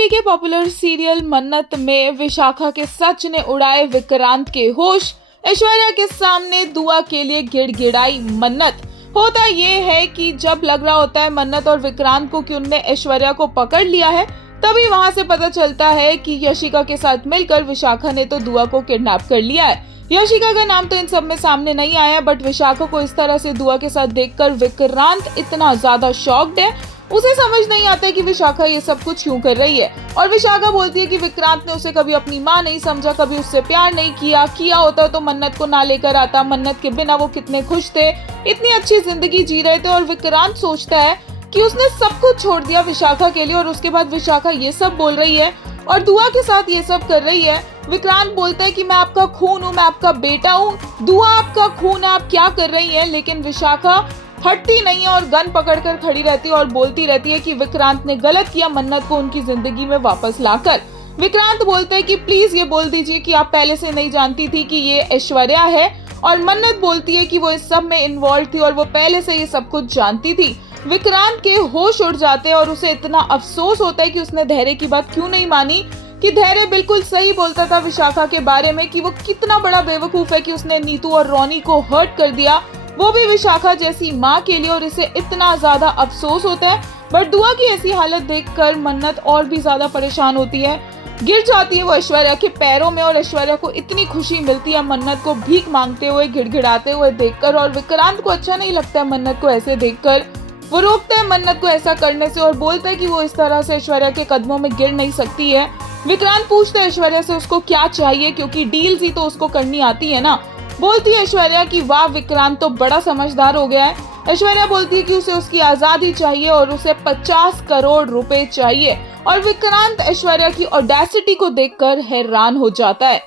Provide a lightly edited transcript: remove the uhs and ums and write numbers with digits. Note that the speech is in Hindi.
टीवी के पॉपुलर सीरियल मन्नत में विशाखा के सच ने उड़ाए विक्रांत के होश। ऐश्वर्या के सामने दुआ के लिए गिड़गिड़ाई मन्नत। होता ये है कि जब लग रहा होता है मन्नत और विक्रांत को कि उनने ऐश्वर्या को पकड़ लिया है, तभी वहां से पता चलता है कि यशिका के साथ मिलकर विशाखा ने तो दुआ को किडनैप कर लिया है। यशिका का नाम तो इन सब में सामने नहीं आया, बट विशाखा को इस तरह से दुआ के साथ देखकर विक्रांत इतना ज्यादा शॉक्ड है, उसे समझ नहीं आता है कि विशाखा ये सब कुछ क्यों कर रही है। और विशाखा बोलती है कि विक्रांत ने उसे कभी अपनी माँ नहीं समझा, कभी उससे प्यार नहीं किया होता तो मन्नत को ना लेकर आता, मन्नत के बिना वो कितने खुश थे, इतनी अच्छी जिंदगी जी रहे थे। और विक्रांत सोचता है कि उसने सब कुछ छोड़ दिया विशाखा के लिए, और उसके बाद विशाखा ये सब बोल रही है और दुआ के साथ ये सब कर रही है। विक्रांत बोलता है कि मैं आपका खून हूँ, मैं आपका बेटा हूँ, दुआ आपका खून है, आप क्या कर रही है। लेकिन विशाखा हटती नहीं है और गन पकड़कर खड़ी रहती है और बोलती रहती है कि विक्रांत ने गलत किया मन्नत को उनकी जिंदगी में वापस लाकर। विक्रांत बोलता है कि प्लीज ये बोल दीजिए कि आप पहले से नहीं जानती थी कि ये ऐश्वर्या है, और मन्नत बोलती है कि वो इस सब में इन्वॉल्व थी और वो पहले से ये सब कुछ जानती थी। विक्रांत के होश उड़ जाते हैं और उसे इतना अफसोस होता है कि उसने धैर्य की बात क्यों नहीं मानी, कि धैर्य बिल्कुल सही बोलता था विशाखा के बारे में, कि वो कितना बड़ा बेवकूफ है कि उसने नीतू और रोनी को हर्ट कर दिया, वो भी विशाखा जैसी माँ के लिए। और इसे इतना ज्यादा अफसोस होता है। बट दुआ की ऐसी हालत देखकर मन्नत और भी ज्यादा परेशान होती है, गिर जाती है वो ऐश्वर्या के पैरों में, और ऐश्वर्या को इतनी खुशी मिलती है मन्नत को भीख मांगते हुए, गिड़गिड़ाते हुए देखकर। और विक्रांत को अच्छा नहीं लगता है मन्नत को ऐसे देखकर, वो रोकता है मन्नत को ऐसा करने से और बोलता है कि वो इस तरह से ऐश्वर्या के कदमों में गिर नहीं सकती है। विक्रांत पूछता है ऐश्वर्या से उसको क्या चाहिए, क्योंकि डील्स ही तो उसको करनी आती है ना। बोलती है ऐश्वर्या कि वाह विक्रांत तो बड़ा समझदार हो गया है। ऐश्वर्या बोलती है कि उसे उसकी आजादी चाहिए और उसे 50 करोड़ रुपए चाहिए। और विक्रांत ऐश्वर्या की ऑडेसिटी को देखकर हैरान हो जाता है।